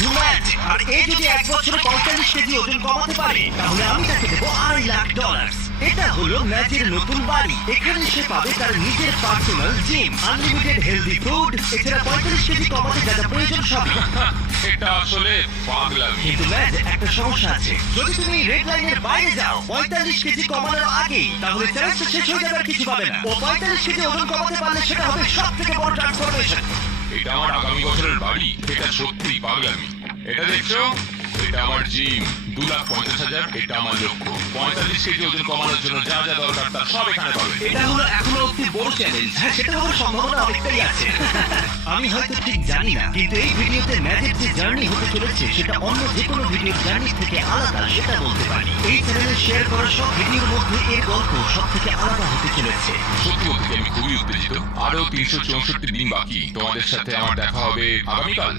বন্ধু ম্যাট। আর এ যদি 1 বছরে 45 কেজি ওজন কমাতে পারে তাহলে আমি তাকে দেবো $2.5 লাখ। এটা হলো ম্যাটের নতুন বাড়ি। এখানে সে পাবে তার নিজের personal gym, unlimited healthy food, এছাড়া 45 কেজি কমাতে যা যা প্রয়োজন সবই। এটা আসলে পাগলামি। কিন্তু ম্যাট, একটা সমস্যা আছে। যদি তুমি রেড লাইনের বাইরে যাও 45 কেজি কমানোর আগেই, তাহলে চ্যালেঞ্জটা শেষ হয়ে যাবে আর কিছু পাবে না। ও 45 কেজি ওজন কমাতে পারলে সেটা হবে সবথেকে বড় ট্রান্সফরমেশন। এটা আমার আগামী বছরের বাড়ি। এটা সত্যি পাগলামি। এটা দেখছো, এটা আমার জিম। 2,50,000 এটা আমার লক্ষ্য। 45 কেজি ওজন কমানোর জন্য যা যা দরকার তার সব এখানে পাবে। এটা হলো এখনো অব্দি বড় চ্যালেঞ্জ। হ্যাঁ, সেটা হওয়ার সম্ভাবনা অনেকটাই আছে। আমি হয়তো ঠিক জানি না, কিন্তু এই ভিডিওতে ম্যাটের যে জার্নি হতে চলেছে সেটা অন্য যে কোনো ভিডিওর জার্নি থেকে আলাদা, সেটা বলতে পারি। এই চ্যানেলে শেয়ার করা সব ভিডিওর মধ্যে এর গল্প সব থেকে আলাদা হতে চলেছে। সত্যি বলতে কি, আমি খুবই উত্তেজিত। আরো 364 দিন বাকি। তোমাদের সাথে আমার দেখা হবে আগামীকাল।